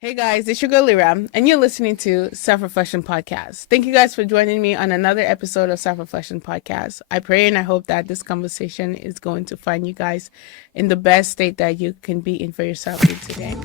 Hey guys, it's your girl Lira, and you're listening to Self-Reflection Podcast. Thank you guys for joining me on another episode of Self-Reflection Podcast. I pray and I hope that this conversation is going to find you guys in the best state that you can be in for yourself today.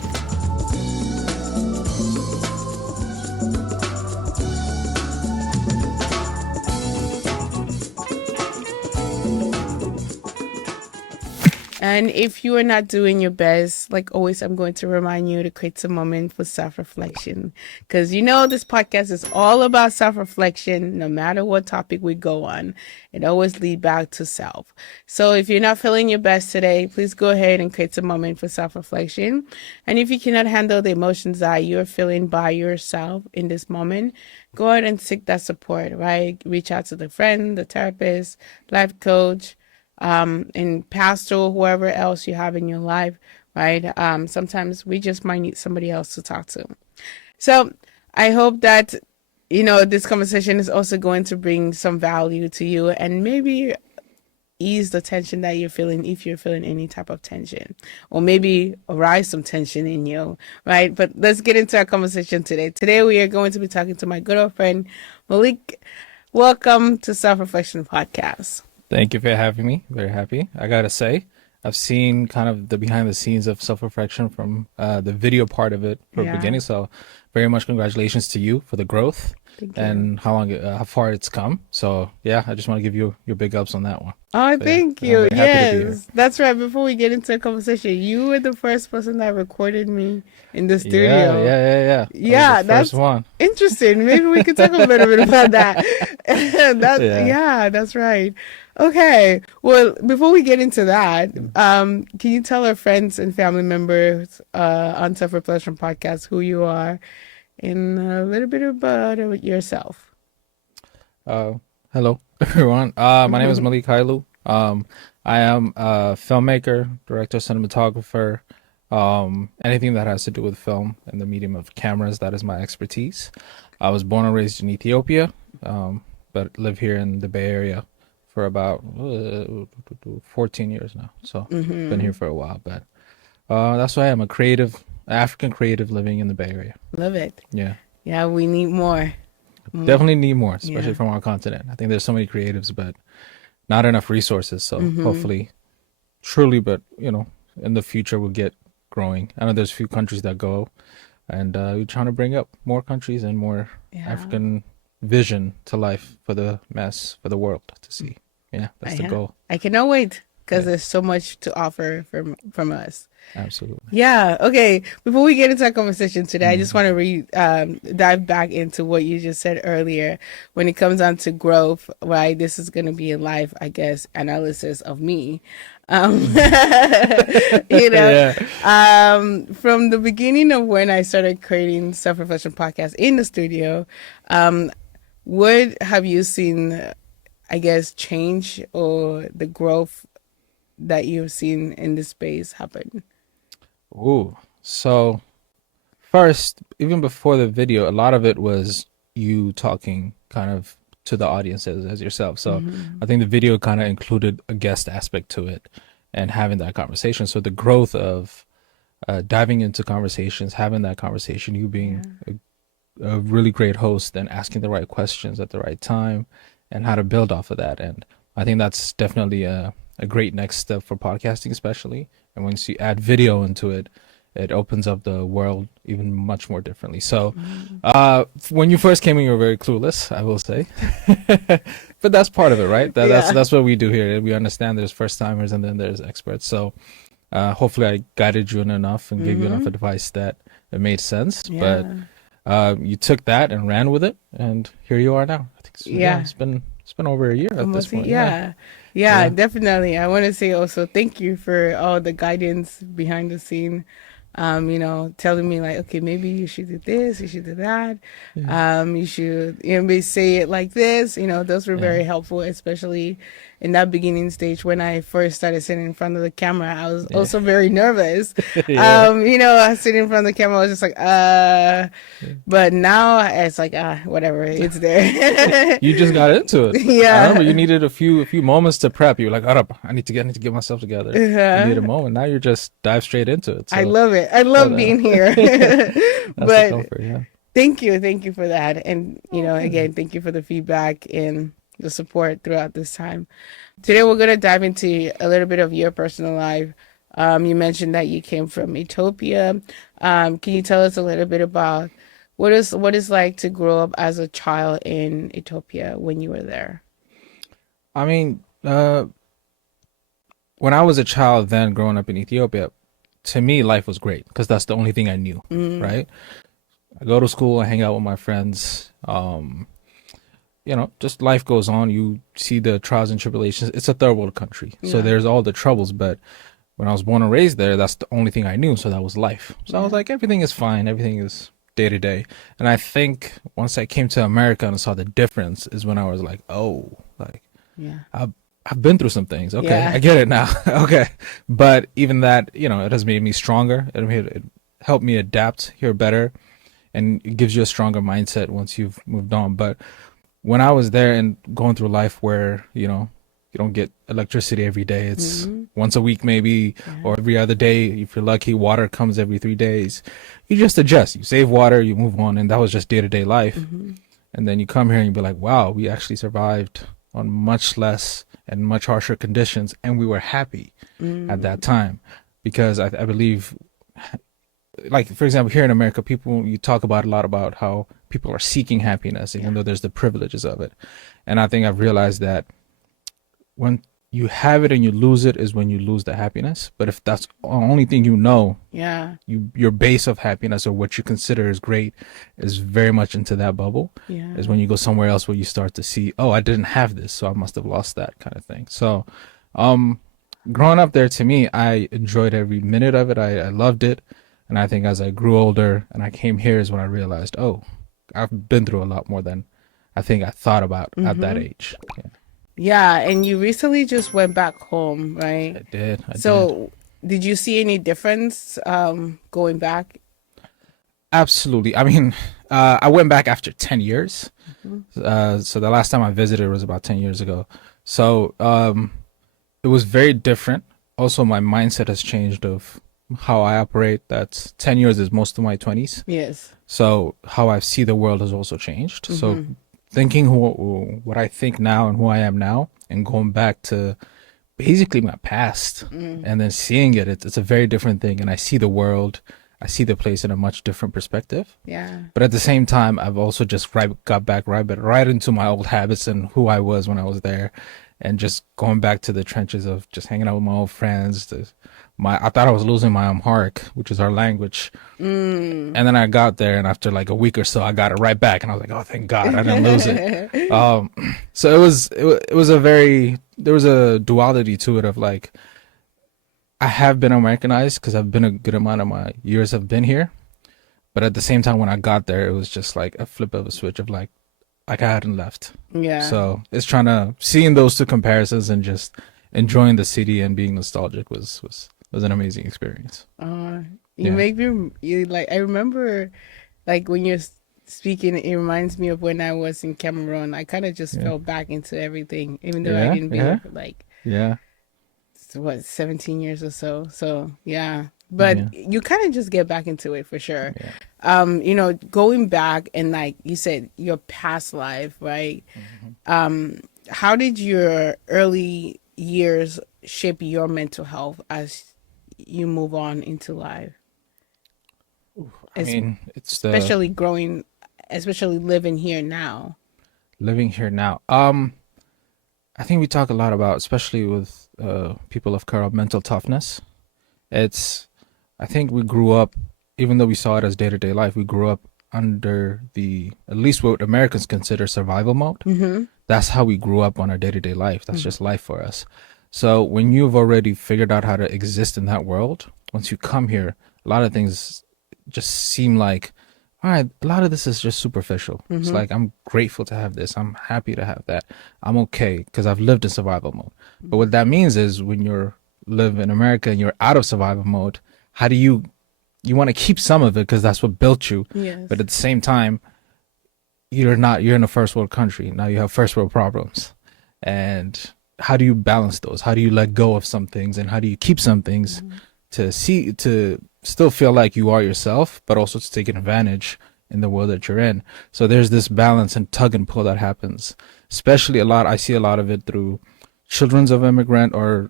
And if you are not doing your best, like always, I'm going to remind you to create some moment for self-reflection. Because this podcast is all about self-reflection, no matter what topic we go on. It always leads back to self. So if you're not feeling your best today, please go ahead and create some moment for self-reflection. And if you cannot handle the emotions that you're feeling by yourself in this moment, go ahead and seek that support, right? Reach out to the friend, the therapist, life coach, and pastor, whoever else you have in your life, right? Sometimes we just might need somebody else to talk to. So I hope that, this conversation is also going to bring some value to you and maybe ease the tension that you're feeling if you're feeling any type of tension, or maybe arise some tension in you, right? But let's get into our conversation today. Today we are going to be talking to my good old friend, Malik. Welcome to Self-Reflection Podcast. Thank you for having me. Very happy. I gotta say, I've seen kind of the behind the scenes of self-reflection from the video part of it from the beginning. So very much congratulations to you for the growth and how far it's come. So yeah, I just want to give you your big ups on that one. Oh, So, thank I'm you. very happy to be here. Yes, that's right. Before we get into a conversation, you were the first person that recorded me in the Yeah, studio. yeah. That was Yeah, the first that's one. interesting. Maybe we could talk a little bit about that. Yeah. Yeah, that's right. Okay. Well, before we get into that, can you tell our friends and family members on Self-Reflection Podcast who you are and a little bit about yourself? Hello, everyone. My name is Melhik Hailu. I am a filmmaker, director, cinematographer. Anything that has to do with film and the medium of cameras, that is my expertise. I was born and raised in Ethiopia, but live here in the Bay Area for about 14 years now. So been here for a while, but that's why I'm a creative, African creative living in the Bay Area. Love it. Yeah. Yeah, we need more. Definitely need more, especially Yeah. from our continent. I think there's so many creatives, but not enough resources. So hopefully, truly, but in the future we'll get growing. I know there's a few countries that go, and we're trying to bring up more countries and more Yeah. African vision to life for the mass, for the world to see. Yeah, that's the goal. I cannot wait because Yeah. there's so much to offer from us. Absolutely. Yeah. Okay. Before we get into our conversation today, I just want to dive back into what you just said earlier. When it comes down to growth, right? This is going to be a live, I guess, analysis of me. Um, Yeah. from the beginning of when I started creating Self-Reflection Podcast in the studio, what have you seen, I guess, change or the growth that you've seen in this space happen? Ooh. So first, even before the video, a lot of it was you talking kind of to the audience as yourself. So I think the video kind of included a guest aspect to it and having that conversation. So the growth of diving into conversations, having that conversation, you being a really great host and asking the right questions at the right time and how to build off of that. And I think that's definitely a great next step for podcasting, especially. And once you add video into it, it opens up the world even much more differently. So when you first came in, you were very clueless, I will say. But that's part of it, right? That's what we do here. We understand there's first timers and then there's experts. So hopefully I guided you in enough and gave you enough advice that it made sense. Yeah. But you took that and ran with it, and here you are now. I think it's been over a year at this point. Yeah, definitely. I want to say also thank you for all the guidance behind the scene. Telling me like, okay, maybe you should do this, you should do that. You should maybe say it like this. Those were very helpful, especially in that beginning stage when I first started sitting in front of the camera, I was Yeah. also very nervous. Yeah. You know, I was sitting in front of the camera, I was just like, but now it's like, whatever, it's there. You just got into it. I Yeah. remember you needed a few moments to prep. You were like, "Arab, I need to get myself together." You need a moment. Now you're just dive straight into it. So I love it. I love being here. that's the But comfort, yeah. thank you for that. And, you know, again, thank you for the feedback and the support throughout this time. Today, we're going to dive into a little bit of your personal life. You mentioned that you came from Ethiopia. Can you tell us a little bit about what is like to grow up as a child in Ethiopia when you were there? I mean, when I was a child, then growing up in Ethiopia, to me, life was great because that's the only thing I knew, right? I go to school, I hang out with my friends. You know, just life goes on. You see the trials and tribulations. It's a third world country, so there's all the troubles. But when I was born and raised there, that's the only thing I knew. So that was life. So I was like, everything is fine. Everything is day to day. And I think once I came to America and saw the difference is when I was like, oh, like, I've been through some things. Okay, I get it now. Okay, but even that, you know, it has made me stronger. It helped me adapt here better, and it gives you a stronger mindset once you've moved on. But when I was there and going through life where, you know, you don't get electricity every day, it's once a week maybe, or every other day. If you're lucky, water comes every 3 days. You just adjust. You save water, you move on, and that was just day-to-day life. And then you come here and you be like, wow, we actually survived on much less and much harsher conditions, and we were happy at that time. Because I believe, like, for example, here in America, you talk about a lot about how people are seeking happiness, even though there's the privileges of it. And I think I've realized that when you have it and you lose it is when you lose the happiness. But if that's the only thing you know, your base of happiness or what you consider is great is very much into that bubble, is when you go somewhere else where you start to see, oh, I didn't have this, so I must have lost that kind of thing. So growing up there, to me, I enjoyed every minute of it. I loved it. And I think as I grew older and I came here is when I realized, oh, I've been through a lot more than I think I thought about at that age. Yeah, and you recently just went back home, right? I did. Did you see any difference going back? Absolutely. I mean, I went back after 10 years. So the last time I visited was about 10 years ago. So it was very different. Also, my mindset has changed of how I operate. That's 10 years is most of my 20s. Yes. So how I see the world has also changed. So thinking what I think now and who I am now, and going back to basically my past and then seeing it's a very different thing. And I see the world, I see the place in a much different perspective. Yeah. But at the same time, I've also just got back right into my old habits and who I was when I was there, and just going back to the trenches of just hanging out with my old friends. I thought I was losing my Amharic, which is our language. And then I got there, and after like a week or so, I got it right back, and I was like, oh, thank God I didn't lose it. So it was there was a duality to it of like, I have been Americanized because I've been a good amount of my years have been here. But at the same time, when I got there, it was just like a flip of a switch of like I hadn't left. Yeah. So it's seeing those two comparisons and just enjoying the city and being nostalgic was an amazing experience. Make me like, I remember like when you're speaking, it reminds me of when I was in Cameroon. I kind of just fell back into everything, even though I didn't be there for like 17 years or so. So but you kind of just get back into it for sure. You know, going back and like you said, your past life, right? How did your early years shape your mental health as you move on into life? I mean, especially living here now. Living here now. I think we talk a lot about, especially with people of color, mental toughness. I think we grew up, even though we saw it as day-to-day life, we grew up under at least what Americans consider survival mode. That's how we grew up on our day-to-day life. That's just life for us. So when you've already figured out how to exist in that world, once you come here, a lot of things just seem like, all right, a lot of this is just superficial. It's Mm-hmm. like, I'm grateful to have this. I'm happy to have that. I'm okay because I've lived in survival mode. But what that means is when you're live in America and you're out of survival mode, how do you want to keep some of it because that's what built you. But Yes. at the same time, you're in a first world country. Now you have first world problems. And how do you balance those? How do you let go of some things and how do you keep some things Mm-hmm. to still feel like you are yourself, but also to take advantage in the world that you're in. So there's this balance and tug and pull that happens, especially I see a lot of it through children of immigrant or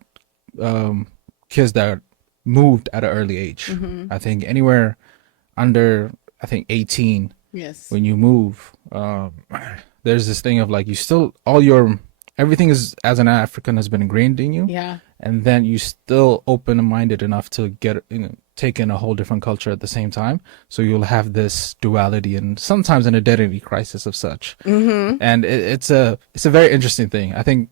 kids that moved at an early age. Mm-hmm. I think anywhere under, I think 18, Yes. when you move, there's this thing of like, you still, everything is, as an African, has been ingrained in you. Yeah. And then you still open-minded enough to take in a whole different culture at the same time. So you'll have this duality and sometimes an identity crisis of such. Mm-hmm. And it's a very interesting thing. I think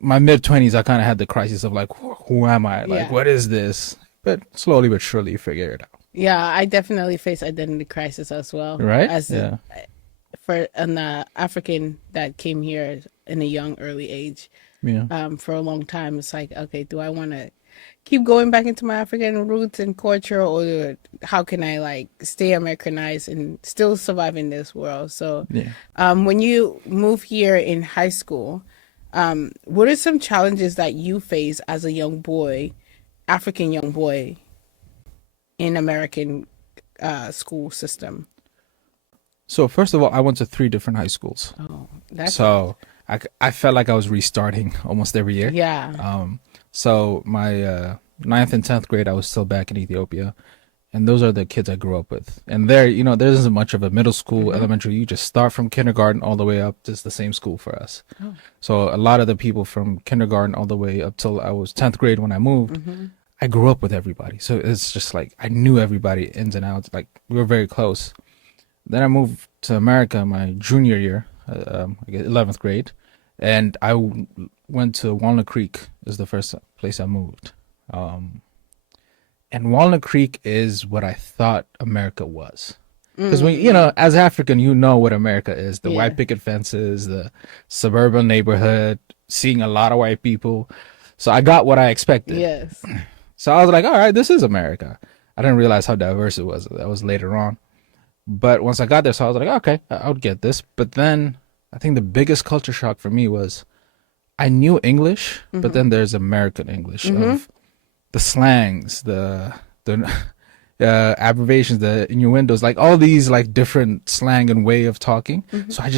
my mid-20s, I kind of had the crisis of like, who am I? Like, Yeah. what is this? But slowly but surely you figure it out. Yeah, I definitely face identity crisis as well. Right? As Yeah. for an African that came here in a young, early age. Yeah. For a long time, it's like, okay, do I want to keep going back into my African roots and culture, or how can I like stay Americanized and still survive in this world? So, Yeah. when you move here in high school, what are some challenges that you face as a young boy, African young boy, in American school system? So first of all, I went to 3 different high schools. Oh, that's So I felt like I was restarting almost every year. yeah. So my 9th and 10th grade, I was still back in Ethiopia. And those are the kids I grew up with. And there, there isn't much of a middle school, elementary. You just start from kindergarten all the way up. It's the same school for us. Oh. So a lot of the people from kindergarten all the way up till I was 10th grade when I moved, I grew up with everybody. So it's just like I knew everybody ins and outs. Like we were very close. Then I moved to America my junior year, I guess 11th grade. And I went to Walnut Creek is the first place I moved. And Walnut Creek is what I thought America was. Because when, as African, what America is. The Yeah. white picket fences, the suburban neighborhood, seeing a lot of white people. So I got what I expected. Yes. So I was like, all right, this is America. I didn't realize how diverse it was. That was later on. But once I got there, so I was like, okay, I would get this. But then I think the biggest culture shock for me was I knew English, but then there's American English of the slangs, the abbreviations, the innuendos, like all these like different slang and way of talking. So I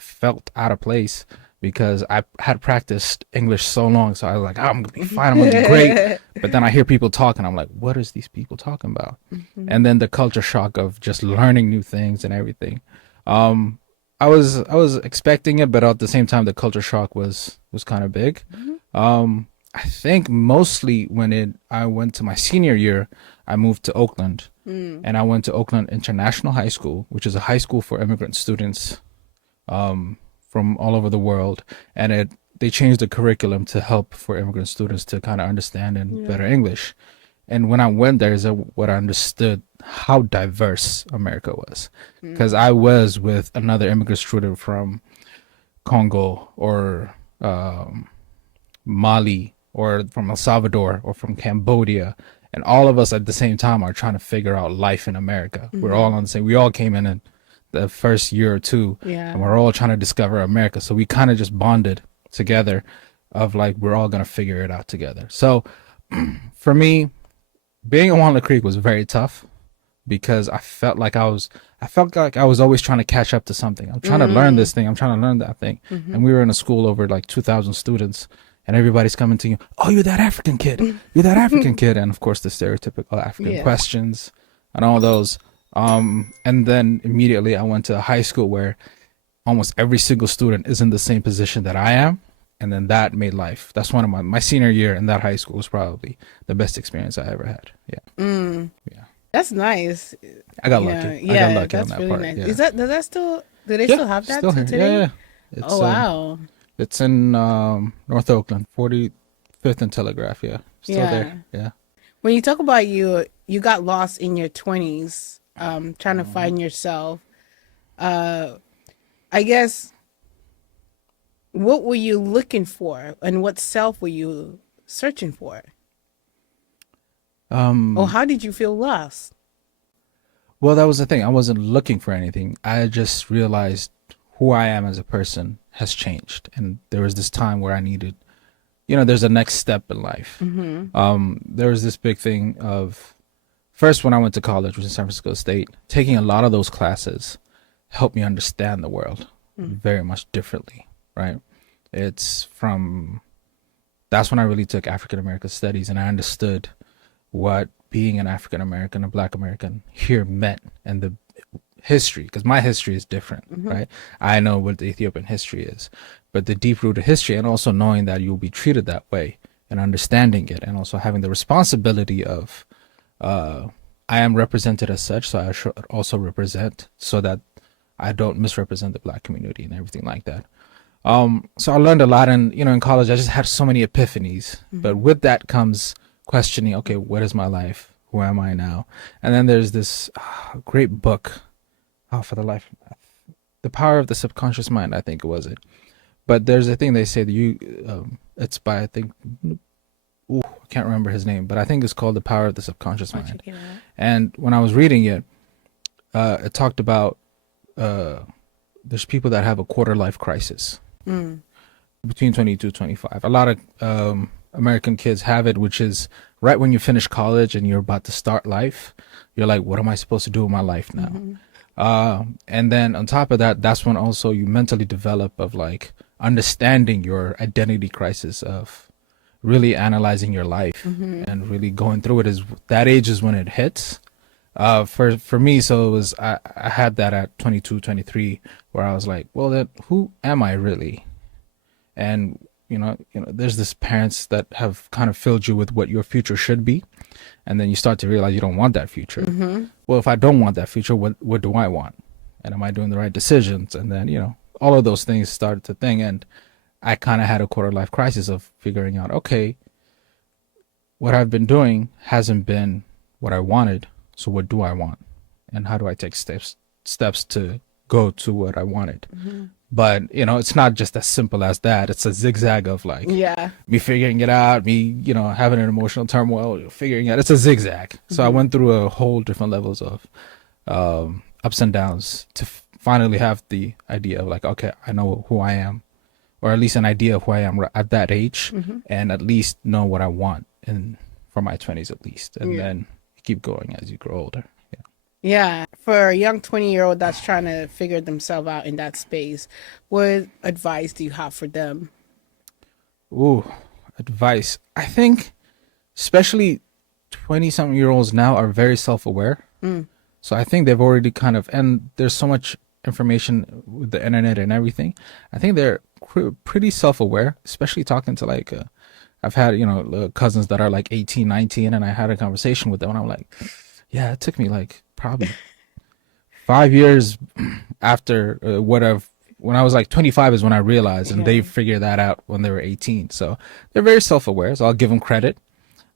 felt out of place because I had practiced English so long. So I was like, oh, I'm gonna be fine, I'm gonna be great. But then I hear people talking, I'm like, what is these people talking about? And then the culture shock of just learning new things and everything. I was expecting it, but at the same time, the culture shock was kind of big. I think mostly when I went to my senior year, I moved to Oakland, and I went to Oakland International High School, which is a high school for immigrant students from all over the world, and they changed the curriculum to help for immigrant students to kind of understand and better English. And when I went there is what I understood how diverse America was, because I was with another immigrant student from Congo or Mali or from El Salvador or from Cambodia. And all of us at the same time are trying to figure out life in America. We're all on the same, we all came in the first year or two, Yeah. and we're all trying to discover America. So we kind of just bonded together of like, we're all going to figure it out together. So for me, being in Walnut Creek was very tough because I felt like I was always trying to catch up to something. I'm trying to learn this thing. I'm trying to learn that thing. And we were in a school over like 2,000 students, and everybody's coming to you. Oh, you're that African kid. You're that African kid. And of course the stereotypical African questions and all those. And then immediately I went to a high school where almost every single student is in the same position that I am. And then that made life. That's one of my senior year in that high school was probably the best experience I ever had. Yeah. Yeah. That's nice. I got lucky. Yeah, I got lucky that's on that really part. nice. Yeah. Does that still, do they still have that still here. today? Yeah. It's, Oh, wow. It's in North Oakland, 45th and Telegraph. Yeah. Still there. Yeah. When you talk about you got lost in your 20s, trying to find yourself. I guess, what were you looking for, and what self were you searching for? Or how did you feel lost? Well, that was the thing. I wasn't looking for anything. I just realized who I am as a person has changed. And there was this time where I needed, there's a next step in life. There was this big thing of, first when I went to college, which was in San Francisco State, taking a lot of those classes helped me understand the world very much differently, right? That's when I really took African American studies, and I understood what being an African American, a Black American here meant, and the history, because my history is different, right? I know what the Ethiopian history is, but the deep rooted history, and also knowing that you'll be treated that way and understanding it, and also having the responsibility of, I am represented as such, so I should also represent, so that I don't misrepresent the Black community and everything like that. So I learned a lot, and in college I just had so many epiphanies, but with that comes questioning, okay, what is my life? Who am I now? And then there's this great book, The Power of the Subconscious Mind, I think it was it. But there's a thing they say that it's by, I think, I can't remember his name, but I think it's called The Power of the Subconscious Mind. And when I was reading it, it talked about there's people that have a quarter life crisis between 22 25. A lot of American kids have it, which is right when you finish college and you're about to start life. You're like, what am I supposed to do with my life now? And then on top of that, that's when also you mentally develop of like understanding your identity crisis, of really analyzing your life and really going through it. Is that age is when it hits. For me, so it was, I had that at 22, 23, where I was like, well, then who am I really? And there's this parents that have kind of filled you with what your future should be, and then you start to realize you don't want that future. Well, if I don't want that future, what do I want? And am I doing the right decisions? And then all of those things started to think, and I kind of had a quarter life crisis of figuring out, okay, what I've been doing hasn't been what I wanted, so what do I want, and how do I take steps to go to what I wanted? But it's not just as simple as that. It's a zigzag of like me figuring it out, me having an emotional turmoil, figuring out. It's a zigzag. So I went through a whole different levels of ups and downs to finally have the idea of like, okay, I know who I am, or at least an idea of who I am at that age, and at least know what I want for my 20s at least, and then you keep going as you grow older. Yeah, for a young 20-year-old that's trying to figure themselves out in that space, what advice do you have for them? Advice. I think especially 20-something-year-olds now are very self-aware. So I think they've already kind of, and there's so much information with the internet and everything. I think they're pretty self-aware, especially talking to like, I've had, cousins that are like 18, 19, and I had a conversation with them, and I'm like, yeah, it took me like probably 5 years after when I was like 25 is when I realized, and they figured that out when they were 18. So they're very self-aware, so I'll give them credit.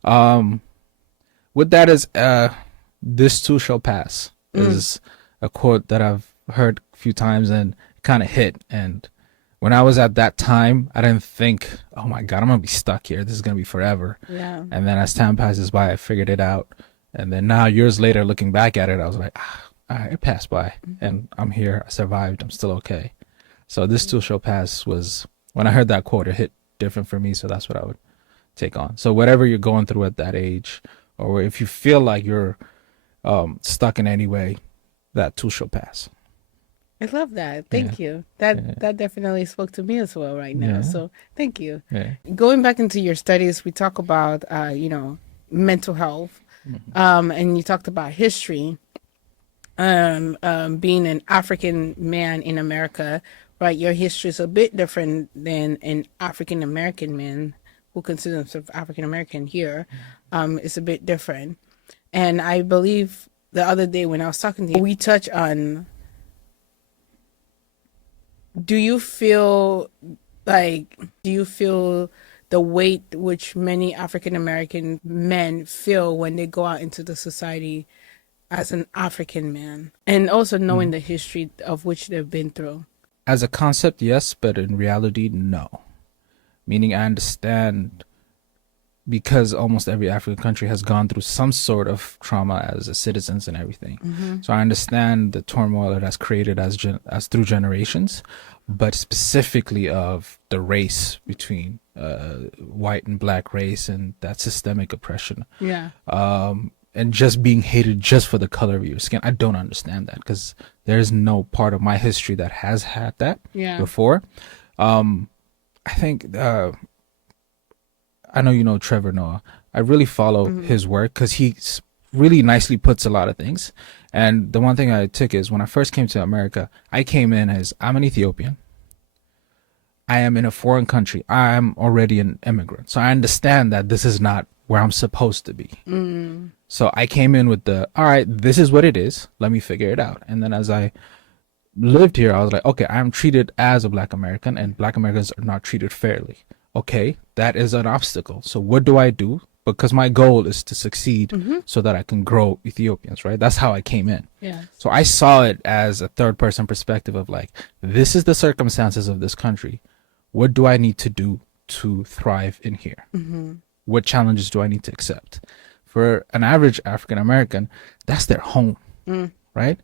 With that is, this too shall pass is a quote that I've heard a few times and kind of hit. And when I was at that time, I didn't think, oh my God, I'm going to be stuck here. This is going to be forever. Yeah. And then as time passes by, I figured it out. And then now, years later, looking back at it, I was like, it passed by, and I'm here. I survived. I'm still okay. So this too shall pass was, when I heard that quote, it hit different for me. So that's what I would take on. So whatever you're going through at that age, or if you feel like you're stuck in any way, that too shall pass. I love that. Thank you. That definitely spoke to me as well right now. So thank you. Going back into your studies, we talk about, mental health. And you talked about history, being an African man in America, right? Your history is a bit different than an African American man who consider themselves African American here. It's a bit different. And I believe the other day when I was talking to you, we touched on, do you feel the weight which many African American men feel when they go out into the society as an African man, and also knowing the history of which they've been through? As a concept, yes, but in reality, no. Meaning I understand, because almost every African country has gone through some sort of trauma as a citizens and everything. So I understand the turmoil it has created as through generations, but specifically of the race between white and black race and that systemic oppression. Yeah. And just being hated just for the color of your skin. I don't understand that, because there's no part of my history that has had that before. I think I know you know Trevor Noah. I really follow his work because he really nicely puts a lot of things. And the one thing I took is, when I first came to America, I came in as, I'm an Ethiopian. I am in a foreign country. I am already an immigrant. So I understand that this is not where I'm supposed to be. So I came in with all right, this is what it is. Let me figure it out. And then as I lived here, I was like, okay, I'm treated as a Black American, and Black Americans are not treated fairly. Okay, that is an obstacle. So what do I do? Because my goal is to succeed so that I can grow Ethiopians, right? That's how I came in. Yeah. So I saw it as a third person perspective of like, this is the circumstances of this country. What do I need to do to thrive in here? What challenges do I need to accept? For an average African American, that's their home, right?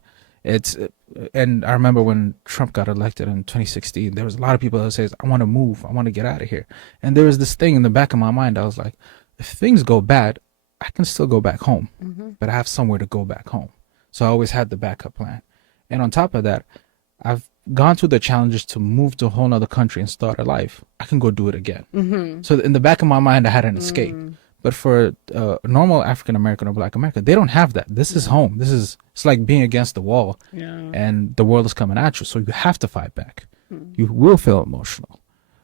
And I remember when Trump got elected in 2016, there was a lot of people that says, I want to move, I want to get out of here. And there was this thing in the back of my mind. I was like, if things go bad, I can still go back home, but I have somewhere to go back home. So I always had the backup plan. And on top of that, I've gone through the challenges to move to a whole nother country and start a life. I can go do it again. So in the back of my mind, I had an escape. But for a normal African American or Black American, they don't have that. This is home. It's like being against the wall, and the world is coming at you. So you have to fight back. You will feel emotional,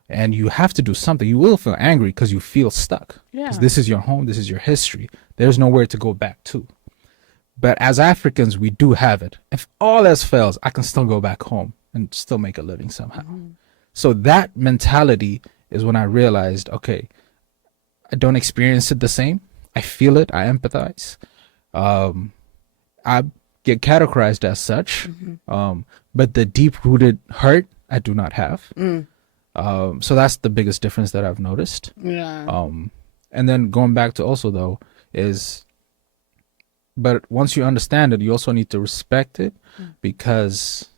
and you have to do something. You will feel angry because you feel stuck. Because this is your home. This is your history. There's nowhere to go back to. But as Africans, we do have it. If all else fails, I can still go back home and still make a living somehow. So that mentality is when I realized, okay, I don't experience it the same. I feel it. I empathize. I get categorized as such. But the deep-rooted hurt, I do not have. So that's the biggest difference that I've noticed. And then going back to also, though, is, but once you understand it, you also need to respect it, because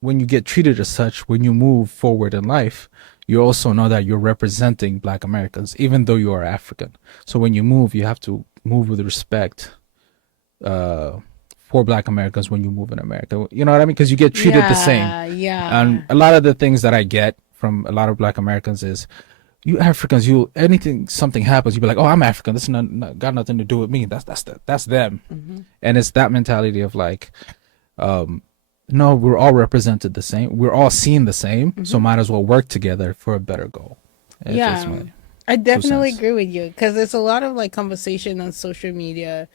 when you get treated as such, when you move forward in life, you also know that you're representing Black Americans, even though you are African. So when you move, you have to move with respect for Black Americans when you move in America. You know what I mean? Because you get treated the same. Yeah. And a lot of the things that I get from a lot of Black Americans is, you Africans, something happens, you be like, oh, I'm African. This got nothing to do with me. That's them. And it's that mentality of like, no, we're all represented the same. We're all seen the same. So might as well work together for a better goal. I definitely agree with you, because there's a lot of like conversation on social media,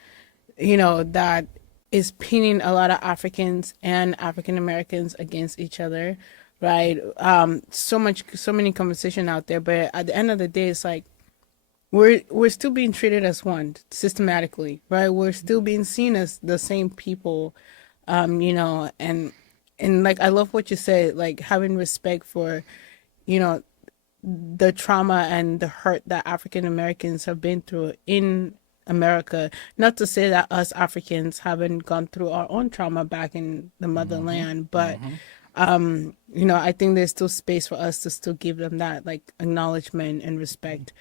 that is pinning a lot of Africans and African Americans against each other, right? So many conversation out there, but at the end of the day, it's like we're still being treated as one systematically, right? We're still being seen as the same people. And like, I love what you said, like having respect for, the trauma and the hurt that African Americans have been through in America. Not to say that us Africans haven't gone through our own trauma back in the motherland, but, I think there's still space for us to still give them that like acknowledgement and respect.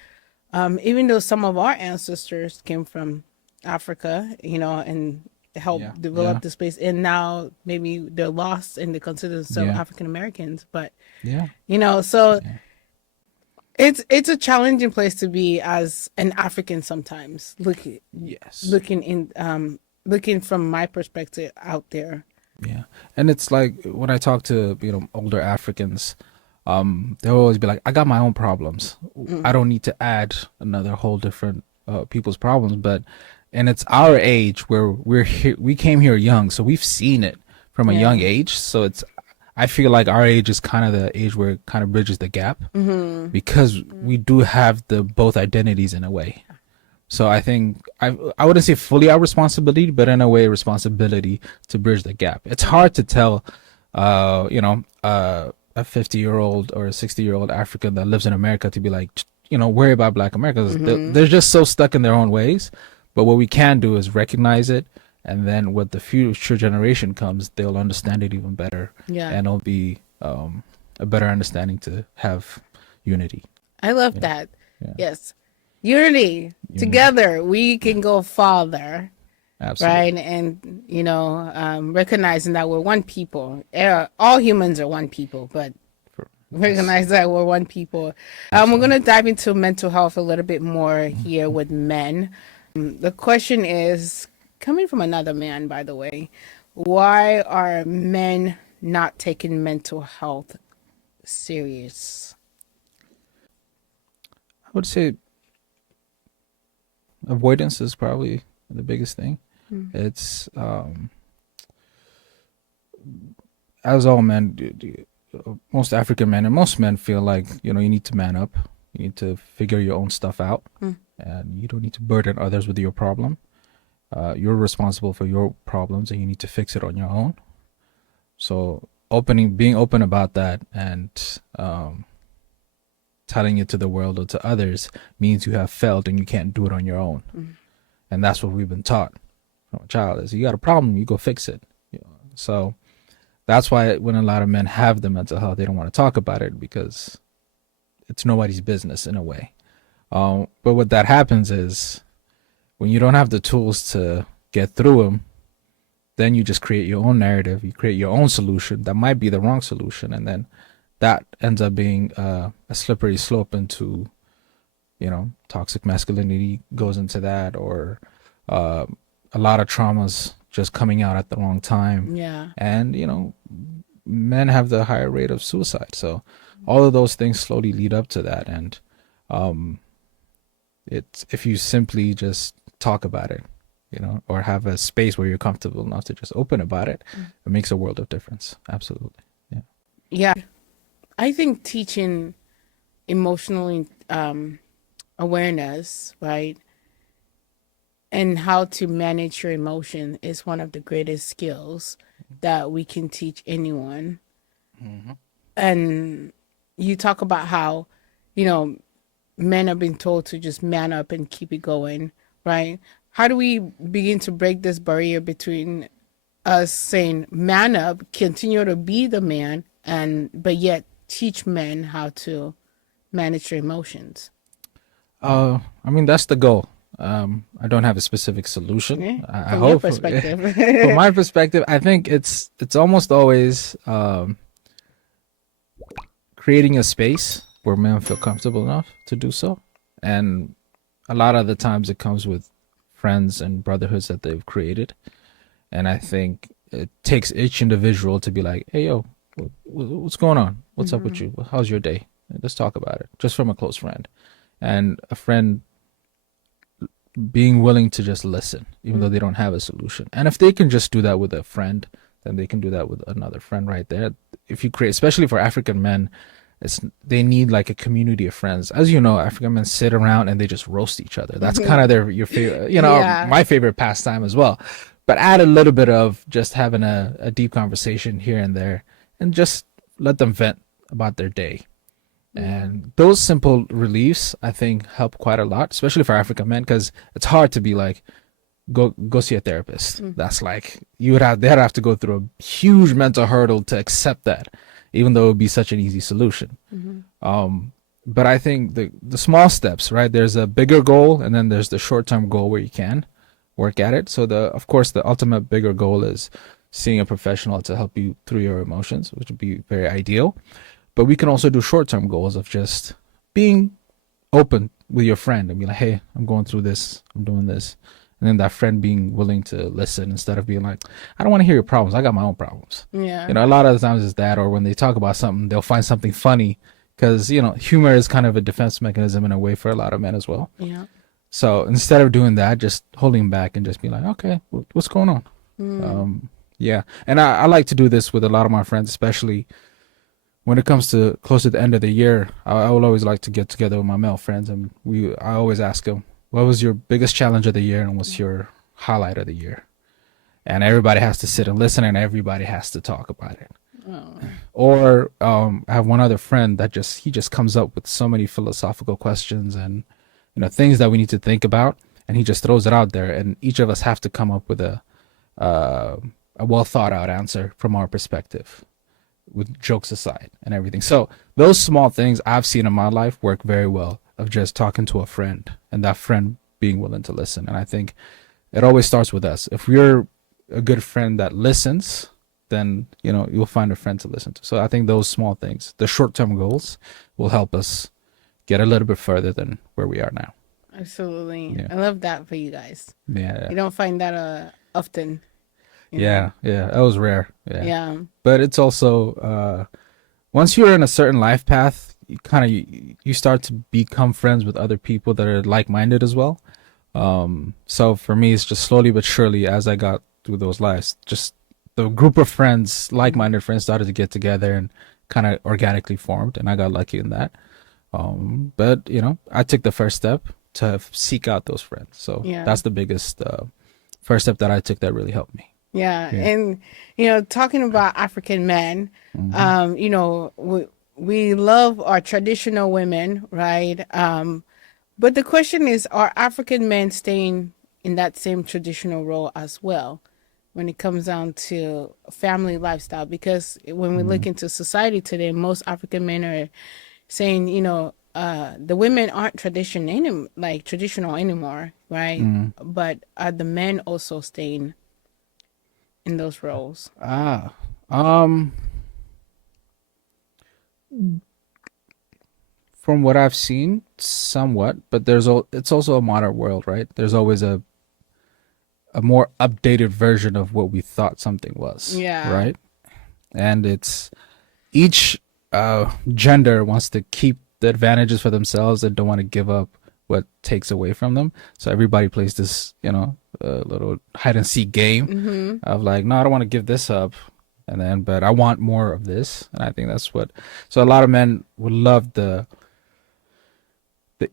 Even though some of our ancestors came from Africa, and help develop the space, and now maybe they're lost and they consider themselves African Americans, but it's a challenging place to be as an African sometimes, looking from my perspective out there. And it's like when I talk to older Africans, they'll always be like, I got my own problems. I don't need to add another whole different people's problems. And it's our age where we came here young, so we've seen it from a young age. So I feel like our age is kind of the age where it kind of bridges the gap, because we do have both identities in a way. So I think I wouldn't say fully our responsibility, but in a way responsibility to bridge the gap. It's hard to tell, a 50-year-old or a 60-year-old African that lives in America to be like, worry about Black Americans. They're just so stuck in their own ways. But what we can do is recognize it, and then when the future generation comes, they'll understand it even better. Yeah. And it'll be a better understanding to have unity. I love that. Yeah. Yes. Unity. Together, we can go farther. Absolutely. Right. And, recognizing that we're one people. All humans are one people, but recognize that we're one people. We're going to dive into mental health a little bit more here with men. The question is, coming from another man, by the way, why are men not taking mental health serious? I would say avoidance is probably the biggest thing. It's as all men, most African men and most men feel like you need to man up, you need to figure your own stuff out, and you don't need to burden others with your problem. You're responsible for your problems, and you need to fix it on your own. So being open about that, and telling it to the world or to others means you have failed and you can't do it on your own. And that's what we've been taught from a child is you got a problem, you go fix it. So that's why when a lot of men have the mental health, they don't want to talk about it because it's nobody's business in a way. But what that happens is when you don't have the tools to get through them, then you just create your own narrative. You create your own solution that might be the wrong solution. And then that ends up being a slippery slope into, toxic masculinity goes into that, or a lot of traumas just coming out at the wrong time. Yeah. And, men have the higher rate of suicide. So all of those things slowly lead up to that. And it's if you simply just talk about it, or have a space where you're comfortable enough to just open about it, it makes a world of difference. Absolutely. Yeah. Yeah. I think teaching emotional awareness, right, and how to manage your emotion is one of the greatest skills that we can teach anyone. And you talk about how, men have been told to just man up and keep it going, right? How do we begin to break this barrier between us saying man up, continue to be the man, but yet teach men how to manage their emotions? That's the goal. I don't have a specific solution. Okay. I From hope your perspective. from my perspective, I think it's almost always creating a space where men feel comfortable enough to do so. And a lot of the times it comes with friends and brotherhoods that they've created. And I think it takes each individual to be like, hey, yo, what's going on? What's up with you? How's your day? Let's talk about it. Just from a close friend. And a friend being willing to just listen, even though they don't have a solution. And if they can just do that with a friend, then they can do that with another friend right there. If you create, especially for African men, they need like a community of friends. As you know, African men sit around and they just roast each other. That's kind of your favorite, my favorite pastime as well. But add a little bit of just having a deep conversation here and there, and just let them vent about their day. And those simple reliefs, I think, help quite a lot, especially for African men, because it's hard to be like, go see a therapist. That's like, they'd have to go through a huge mental hurdle to accept that, even though it would be such an easy solution. But I think the small steps, right? There's a bigger goal, and then there's the short-term goal where you can work at it. So of course, the ultimate bigger goal is seeing a professional to help you through your emotions, which would be very ideal. But we can also do short-term goals of just being open with your friend and be like, hey, I'm going through this, I'm doing this. And then that friend being willing to listen instead of being like, I don't want to hear your problems. I got my own problems. Yeah. A lot of the times it's that, or when they talk about something, they'll find something funny because, humor is kind of a defense mechanism in a way for a lot of men as well. Yeah. So instead of doing that, just holding back and just be like, okay, what's going on? Yeah. And I like to do this with a lot of my friends, especially when it comes to close to the end of the year. I will always like to get together with my male friends, and I always ask them, what was your biggest challenge of the year and what's your highlight of the year? And everybody has to sit and listen and everybody has to talk about it. Oh. Or I have one other friend that he just comes up with so many philosophical questions and things that we need to think about, and he just throws it out there, and each of us have to come up with a well thought out answer from our perspective, with jokes aside and everything. So those small things I've seen in my life work very well, of just talking to a friend and that friend being willing to listen. And I think it always starts with us. If we're a good friend that listens, then you'll find a friend to listen to. So I think those small things, the short-term goals, will help us get a little bit further than where we are now. Absolutely. Yeah. I love that for you guys. Yeah. You don't find that often. Yeah, that was rare. Yeah. But it's also once you're in a certain life path, you start to become friends with other people that are like-minded as well. So for me, it's just slowly but surely, as I got through those lives, just the group of friends, like-minded friends, started to get together and kind of organically formed, and I got lucky in that. But I took the first step to seek out those friends. So that's the biggest first step that I took that really helped me. Yeah. And talking about African men, we love our traditional women, right? But the question is, are African men staying in that same traditional role as well when it comes down to family lifestyle? Because when we look into society today, most African men are saying, the women aren't traditional anymore, right? But are the men also staying in those roles? From what I've seen, somewhat, but it's also a modern world, right? There's always a more updated version of what we thought something was. Yeah. Right? And it's each gender wants to keep the advantages for themselves and don't want to give up what takes away from them. So everybody plays this, little hide and seek game of like, no, I don't want to give this up. But I want more of this. And I think that's so a lot of men would love the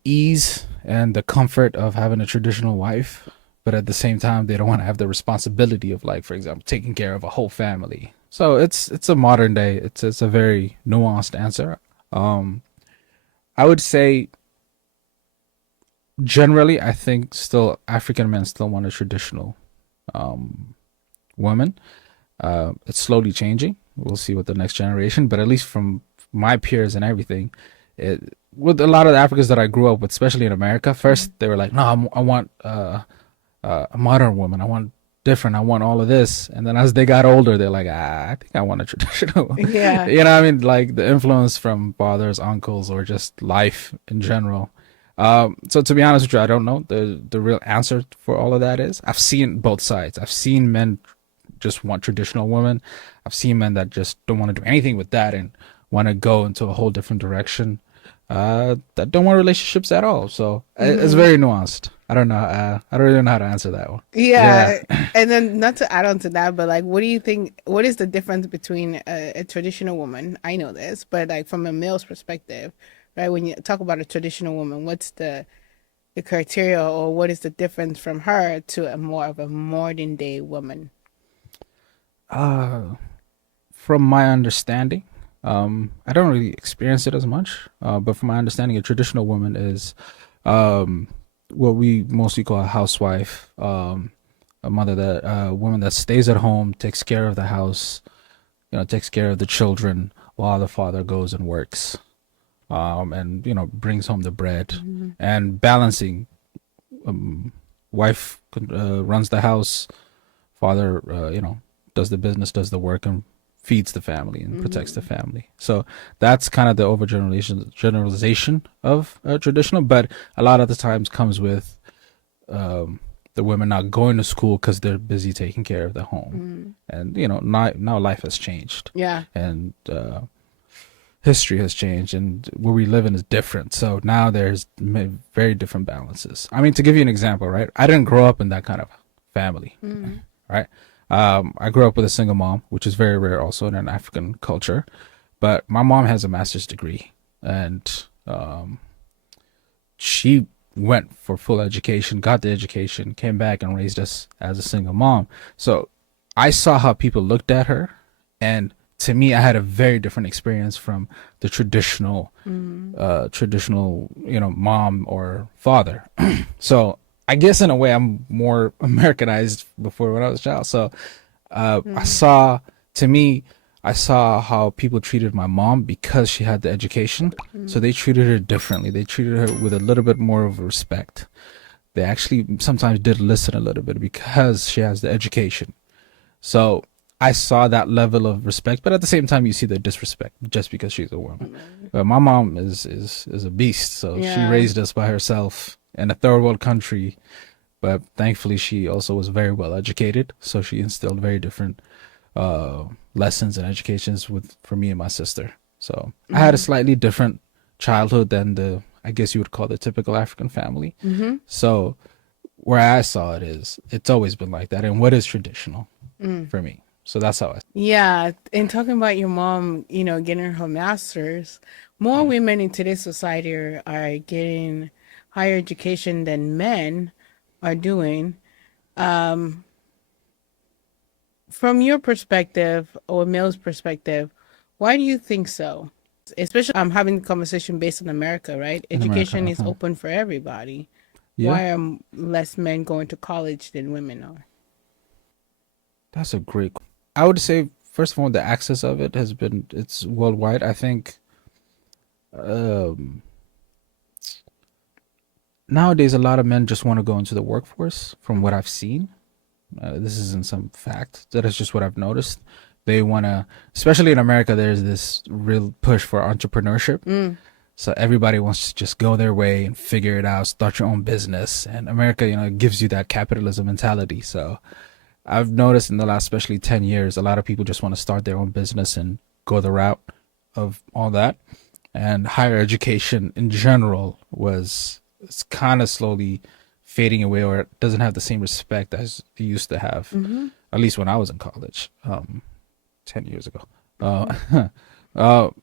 ease and the comfort of having a traditional wife, but at the same time, they don't want to have the responsibility of, like, for example, taking care of a whole family. So it's a modern day. It's a very nuanced answer. I would say generally, I think still African men still want a traditional woman. It's slowly changing. We'll see with the next generation, but at least from my peers and everything, with a lot of the Africans that I grew up with, especially in America, first they were like, no, I want a modern woman. I want different. I want all of this. And then as they got older, they're like, I think I want a traditional. Yeah. I mean, like the influence from fathers, uncles, or just life in general. So to be honest with you, I don't know the real answer for all of that is. I've seen both sides. I've seen men just want traditional women. I've seen men that just don't want to do anything with that and want to go into a whole different direction. That don't want relationships at all. So it's very nuanced. I don't know. I don't really know how to answer that one. Yeah. And then not to add on to that, but like, what do you think, what is the difference between a traditional woman? I know this, but like from a male's perspective, right? When you talk about a traditional woman, what's the criteria, or what is the difference from her to a more of a modern day woman? From my understanding, I don't really experience it as much, but from my understanding, a traditional woman is what we mostly call a housewife, a woman that stays at home, takes care of the house, takes care of the children while the father goes and works, and brings home the bread, and balancing. Wife runs the house, father, does the business, does the work, and feeds the family and protects the family. So that's kind of the generalization of traditional, but a lot of the times comes with the women not going to school because they're busy taking care of the home. And now life has changed. Yeah. And history has changed, and where we live in is different. So now there's very different balances. I mean, to give you an example, right? I didn't grow up in that kind of family, right? I grew up with a single mom, which is very rare also in an African culture. But my mom has a master's degree, and she went for full education, got the education, came back and raised us as a single mom. So I saw how people looked at her, and to me, I had a very different experience from the traditional, mom or father. So I guess in a way, I'm more Americanized before when I was a child. So to me, I saw how people treated my mom because she had the education. So they treated her differently. They treated her with a little bit more of respect. They actually sometimes did listen a little bit because she has the education. So I saw that level of respect, but at the same time, you see the disrespect just because she's a woman. But my mom is a beast, so she raised us by herself in a third world country. But thankfully, she also was very well educated, so she instilled very different lessons and educations for me and my sister. So I had a slightly different childhood than I guess you would call the typical African family. So where I saw it's always been like that, and what is traditional for me. So that's how Yeah, and talking about your mom, getting her master's, more women in today's society are getting higher education than men are doing. From your perspective or male's perspective, why do you think so? Especially I'm having a conversation based on America, right? in America. Education is open for everybody. Yeah, Why are less men going to college than women are? that's a great. I would say first of all, the access of it's worldwide. I think um, nowadays a lot of men just want to go into the workforce. From what I've seen, this isn't some fact. That is just what I've noticed. They want to, especially in America, there's this real push for entrepreneurship. So everybody wants to just go their way and figure it out, start your own business. And America, it gives you that capitalism mentality. So I've noticed in the last, especially 10 years, a lot of people just want to start their own business and go the route of all that. And higher education in general it's kind of slowly fading away, or it doesn't have the same respect as it used to have, at least when I was in college, 10 years ago.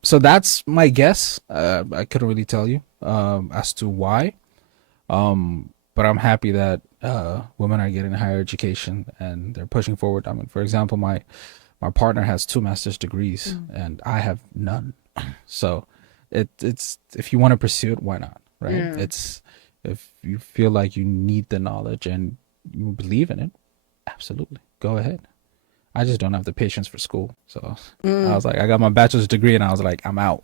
So that's my guess. I couldn't really tell you as to why. But I'm happy that women are getting higher education and they're pushing forward. I mean, for example, my partner has 2 master's degrees and I have none. So it's if you want to pursue it, why not? Right? Yeah. It's if you feel like you need the knowledge and you believe in it, absolutely go ahead. I just don't have the patience for school. So I was like, I got my bachelor's degree and I was like, I'm out.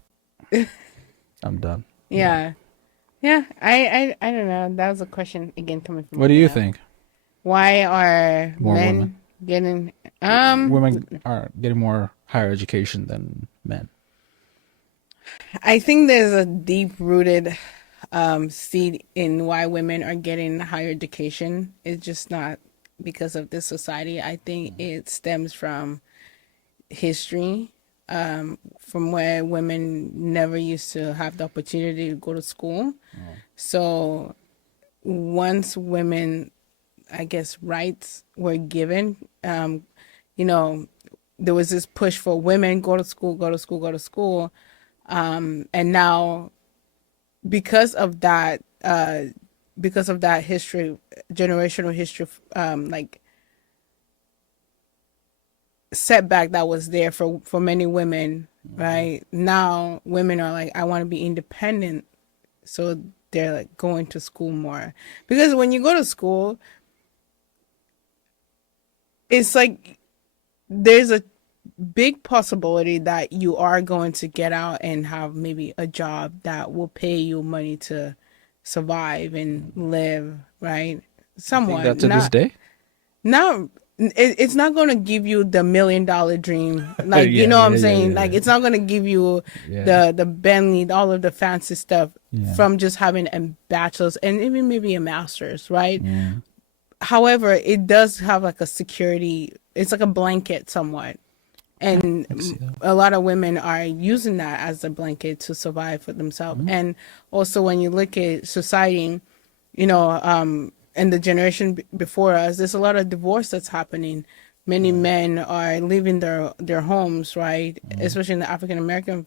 I'm done. Yeah. Yeah, I don't know. That was a question again coming from What do you Mia. think? Why are More men women. getting Women are getting more higher education than men. I think there's a deep rooted seed in why women are getting higher education. It's just not because of this society. I think it stems from history, from where women never used to have the opportunity to go to school. So once women, I guess, rights were given, there was this push for women go to school, go to school, go to school. And now because of that history, generational history, like setback that was there for many women, right? Now women are like, I want to be independent. So they're like going to school more. Because when you go to school, it's like there's a big possibility that you are going to get out and have maybe a job that will pay you money to survive and live, right? I think Somewhat. that to this day. It's not going to give you the $1 million dream. Like, you know what I'm saying? Like, it's not going to give you the Bentley, all of the fancy stuff from just having a bachelor's and even maybe a master's, right? However, it does have like a security. It's like a blanket somewhat. And a lot of women are using that as a blanket to survive for themselves. And also when you look at society, and the generation before us, there's a lot of divorce that's happening. Many men are leaving their homes, right? Especially in the African American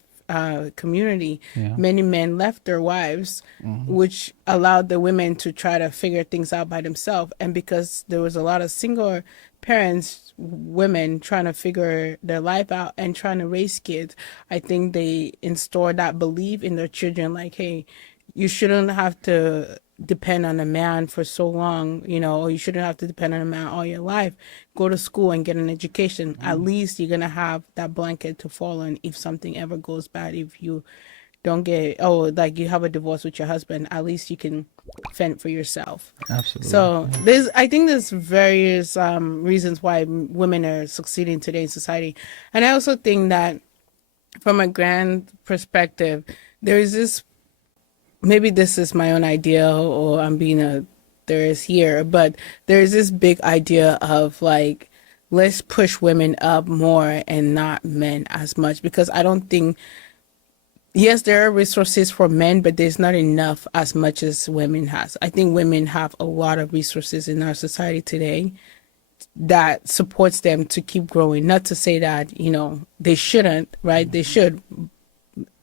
community, Yeah. many men left their wives, which allowed the women to try to figure things out by themselves. And because there was a lot of single parents, women trying to figure their life out and trying to raise kids, I think they installed that belief in their children, like, hey, you shouldn't have to depend on a man for so long, you know, or you shouldn't have to depend on a man all your life. Go to school and get an education. At least you're gonna have that blanket to fall on if something ever goes bad. If you don't get, oh, like you have a divorce with your husband, at least you can fend for yourself. Absolutely. So I think there's various reasons why women are succeeding today in society. And I also think that from a grand perspective, there is this, maybe this is my own idea or I'm being a theorist here, but there's this big idea of like, let's push women up more and not men as much, because I don't think, yes, there are resources for men, but there's not enough as much as women has. I think women have a lot of resources in our society today that supports them to keep growing. Not to say that, you know, they shouldn't, right? They should,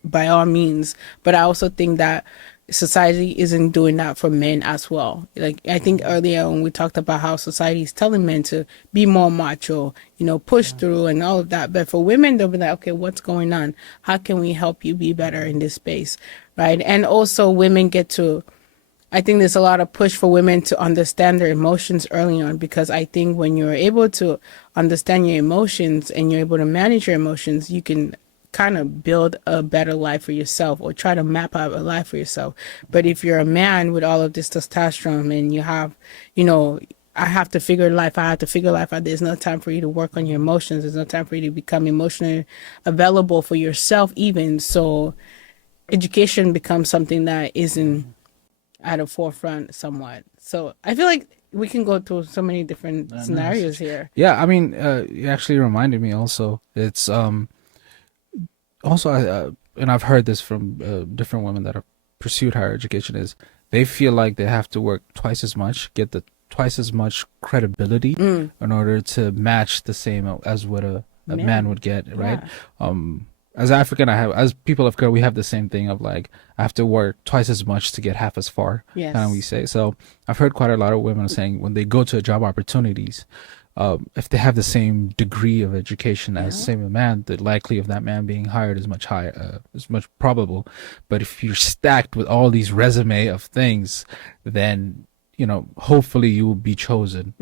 by all means. But I also think that society isn't doing that for men as well. Like, I think earlier when we talked about how society is telling men to be more macho, you know, push through and all of that. But for women, they'll be like, okay, what's going on? How can we help you be better in this space? Right. And also women get to, I think there's a lot of push for women to understand their emotions early on, because I think when you're able to understand your emotions and you're able to manage your emotions, you can kind of build a better life for yourself or try to map out a life for yourself. But if you're a man with all of this testosterone and you have, you know, I have to figure life out, I have to figure life out, there's no time for you to work on your emotions. There's no time for you to become emotionally available for yourself even. So education becomes something that isn't at a forefront somewhat. So I feel like we can go through so many different scenarios here. Yeah, I mean, it actually reminded me also. It's also, and I've heard this from different women that have pursued higher education, is they feel like they have to work twice as much, get the twice as much credibility in order to match the same as what a man would get, right? Yeah. As African, as people of color, we have the same thing of like, I have to work twice as much to get half as far. Yes. Kind of we say. So I've heard quite a lot of women saying when they go to job opportunities, if they have the same degree of education as same a man, the likely of that man being hired is much higher, is much probable. But if you're stacked with all these resume of things, then, you know, hopefully you will be chosen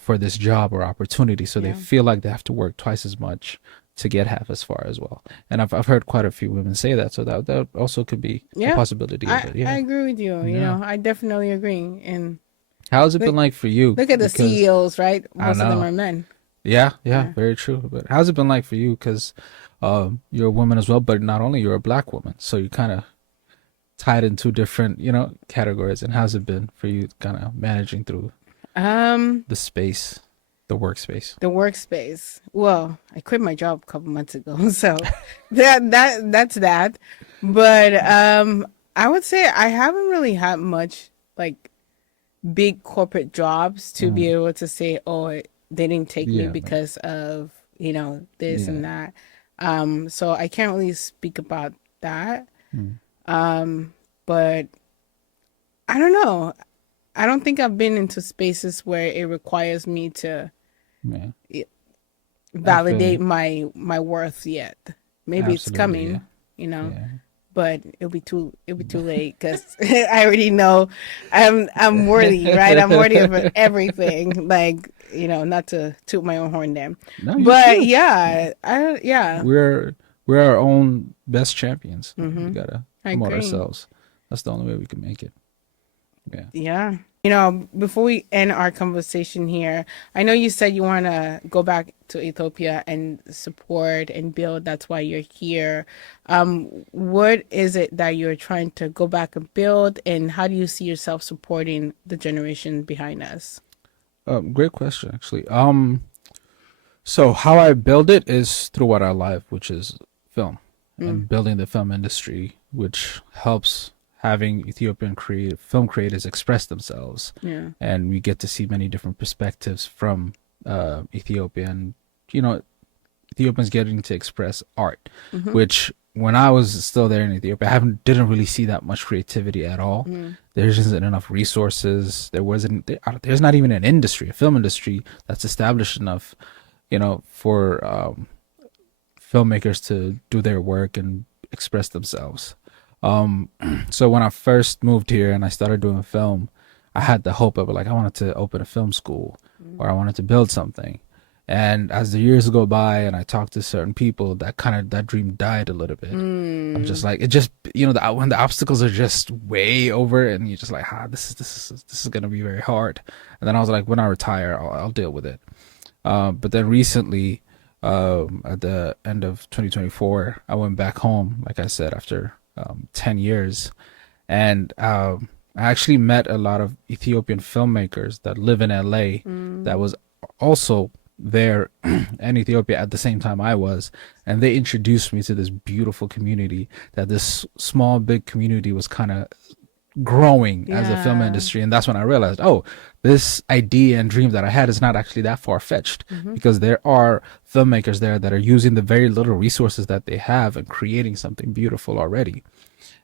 for this job or opportunity. So they feel like they have to work twice as much to get half as far as well. And I've heard quite a few women say that. So that also could be a possibility of it. Yeah. I agree with you. You know, I definitely agree. And how's it been like for you? look at the CEOs, right? Most of them are men. Yeah, very true. But how's it been like for you? Because you're a woman as well, but not only you're a black woman. So you kind of tied in two different, you know, categories. And how's it been for you kind of managing through the space? The workspace. Well, I quit my job a couple months ago, so that's that. But I would say I haven't really had much like big corporate jobs to be able to say, oh, they didn't take me because of, you know, this and that. So I can't really speak about that. But I don't know. I don't think I've been into spaces where it requires me to validate my worth yet. Maybe it's coming, you know, but it'll be too late because I already know I'm worthy, right? I'm worthy of everything. Like, you know, not to toot my own horn there, but we're our own best champions. We gotta promote ourselves. That's the only way we can make it. Yeah. You know, before we end our conversation here, I know you said you want to go back to Ethiopia and support and build. That's why you're here. What is it that you're trying to go back and build, and how do you see yourself supporting the generation behind us? Great question, actually. So how I build it is through what I love, which is film and building the film industry, which helps having Ethiopian film creators express themselves. And we get to see many different perspectives from Ethiopia, and, you know, Ethiopians getting to express art, which when I was still there in Ethiopia, didn't really see that much creativity at all. Mm. There isn't enough resources. There's not even an industry, a film industry that's established enough, for filmmakers to do their work and express themselves. So when I first moved here and I started doing film, I had the hope of like I wanted to open a film school or I wanted to build something. And as the years go by and I talk to certain people, that dream died a little bit. I'm just like, it just, when the obstacles are just way over and you're just like, this is going to be very hard. And then I was like, when I retire, I'll deal with it. But then recently, at the end of 2024, I went back home, like I said, after 10 years. And I actually met a lot of Ethiopian filmmakers that live in LA that was also there in Ethiopia at the same time I was. And they introduced me to this beautiful community that this small, big community was kind of growing as a film industry. And that's when I realized, oh, this idea and dream that I had is not actually that far-fetched, because there are filmmakers there that are using the very little resources that they have and creating something beautiful already.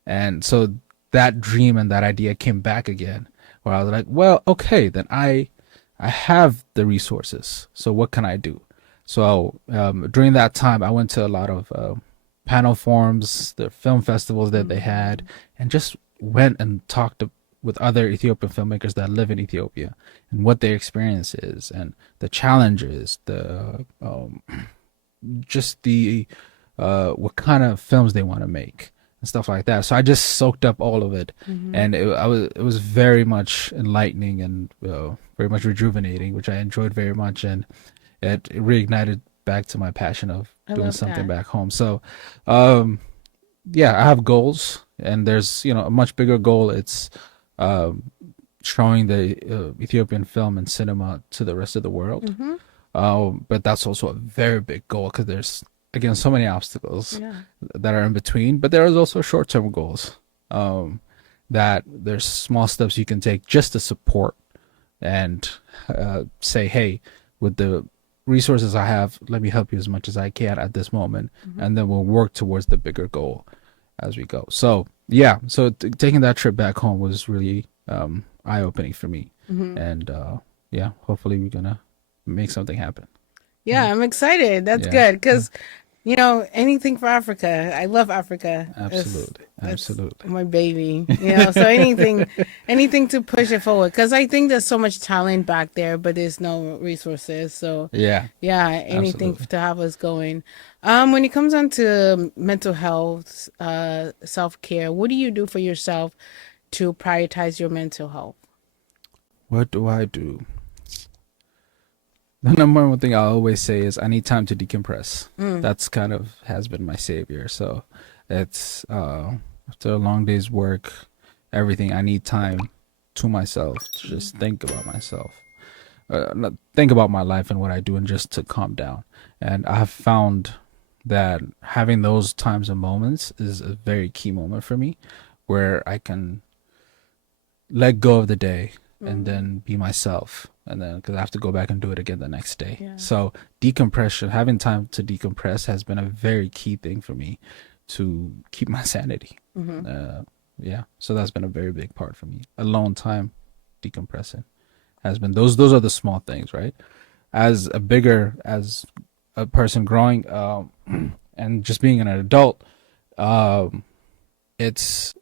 And so that dream and that idea came back again, where I was like, well, okay, then I have the resources, so what can I do? So during that time I went to a lot of panel forums, the film festivals that they had, and just went and talked with other Ethiopian filmmakers that live in Ethiopia and what their experience is and the challenges, the just the what kind of films they want to make and stuff like that. So I just soaked up all of it, and it was very much enlightening and very much rejuvenating, which I enjoyed very much, and it reignited back to my passion of doing something back home. So yeah, I have goals, and there's a much bigger goal. It's showing the Ethiopian film and cinema to the rest of the world. But that's also a very big goal because there's, again, so many obstacles that are in between. But there is also short-term goals, that there's small steps you can take just to support and say, hey, with the resources I have, let me help you as much as I can at this moment, and then we'll work towards the bigger goal as we go. So yeah, so taking that trip back home was really eye-opening for me, and yeah, hopefully we're gonna make something happen. Yeah, I'm excited. That's good because, anything for Africa. I love Africa. Absolutely, That's absolutely. my baby. So anything to push it forward because I think there's so much talent back there, but there's no resources. So Yeah, anything absolutely. to have us going. When it comes on to mental health, self-care, what do you do for yourself to prioritize your mental health? What do I do? The number one thing I always say is I need time to decompress. That's kind of has been my savior. So it's after a long day's work, everything, I need time to myself to just think about myself, not think about my life and what I do, and just to calm down. And I have found that having those times and moments is a very key moment for me, where I can let go of the day and then be myself, and then because I have to go back and do it again the next day. Yeah. So decompression, having time to decompress, has been a very key thing for me to keep my sanity. Yeah, so that's been a very big part for me. Alone time, decompressing has been those are the small things, right? As a person growing, and just being an adult, it's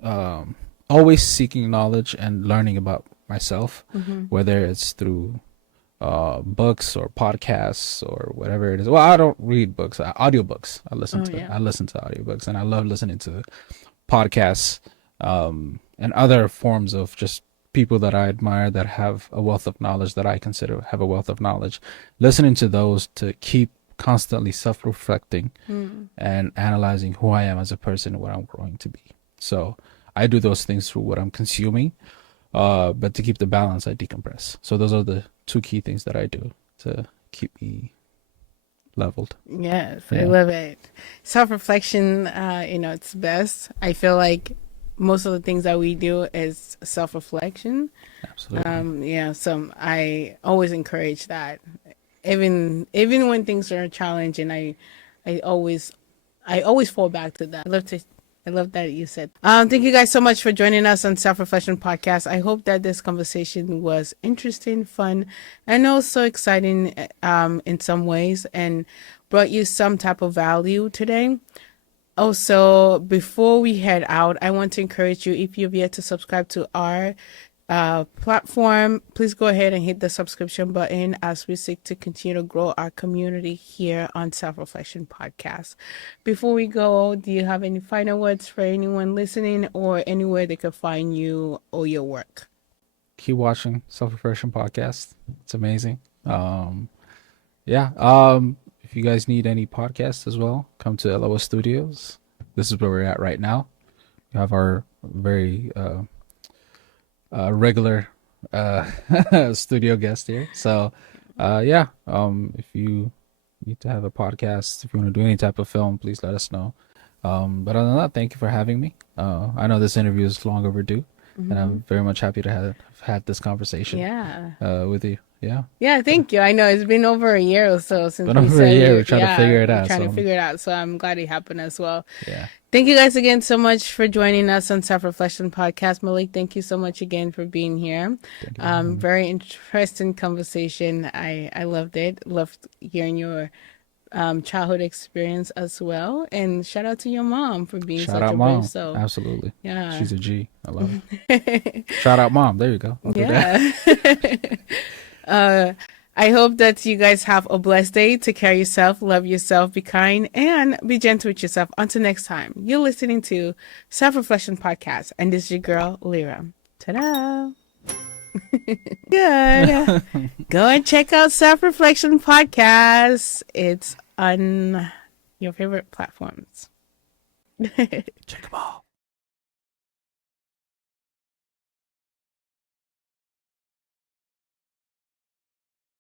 always seeking knowledge and learning about myself, whether it's through books or podcasts or whatever it is. Well, I don't read books, audiobooks. I listen to audiobooks, and I love listening to podcasts, and other forms of just people that I admire that have a wealth of knowledge, that I consider have a wealth of knowledge. Listening to those to keep constantly self-reflecting and analyzing who I am as a person and what I'm growing to be. So I do those things through what I'm consuming, but to keep the balance, I decompress. So those are the two key things that I do to keep me leveled. Yes, I love it. Self-reflection, it's best. I feel like most of the things that we do is self-reflection. Absolutely. So I always encourage that. Even when things are challenging, I always I always fall back to that. I love that you said. Thank you guys so much for joining us on Self Reflection Podcast. I hope that this conversation was interesting, fun, and also exciting in some ways, and brought you some type of value today. Also, before we head out, I want to encourage you, if you've yet to subscribe to our platform, please go ahead and hit the subscription button as we seek to continue to grow our community here on Self Reflection Podcast. Before we go, do you have any final words for anyone listening, or anywhere they could find you or your work? Keep watching Self Reflection Podcast. It's amazing. Yeah. If you guys need any podcasts as well, come to LOS Studios. This is where we're at right now. We have our very regular studio guest here. So yeah, if you need to have a podcast, if you want to do any type of film, please let us know. But other than that, thank you for having me. I know this interview is long overdue, and I'm very much happy to have had this conversation with you. Yeah, thank you. I know it's been over a year or so since been over a year. We're trying to figure it out. Trying to figure it out. So I'm glad it happened as well. Yeah. Thank you guys again so much for joining us on Self Reflection Podcast. Malik, thank you so much again for being here. Very interesting conversation. I loved it. Loved hearing your childhood experience as well. And shout out to your mom for being such a brave soul. Absolutely. Yeah. She's a G. I love it. Shout out mom. There you go. Yeah. I hope that you guys have a blessed day. Take care of yourself, love yourself, be kind, and be gentle with yourself. Until next time, you're listening to Self Reflection Podcast, and this is your girl, Lira. Ta-da! Good. Go and check out Self Reflection Podcast. It's on your favorite platforms. Check them all.